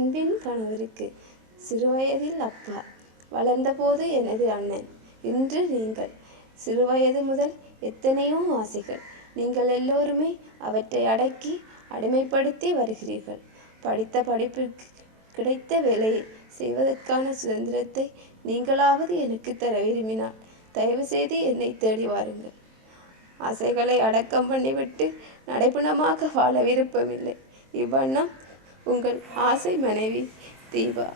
அன்பின் கணவருக்கு சிறுவயதில் அப்பா, வளர்ந்தபோது எனது அண்ணன், இன்று நீங்கள். சிறுவயது முதல் எத்தனையோ ஆசைகள். நீங்கள் எல்லோருமே அவற்றை அடக்கி அடிமைப்படுத்தி வருகிறீர்கள். படித்த படிப்பிற்கு கிடைத்த வேலையை செய்வதற்கான சுதந்திரத்தை நீங்களாவது எனக்கு தர விரும்பினால் தயவு செய்து என்னை தேடி வாருங்கள். ஆசைகளை அடக்கம் பண்ணிவிட்டு நடைபுணமாக வாழ விருப்பமில்லை. இவ்வண்ணம் உங்கள் ஆசை மனைவி தீபா.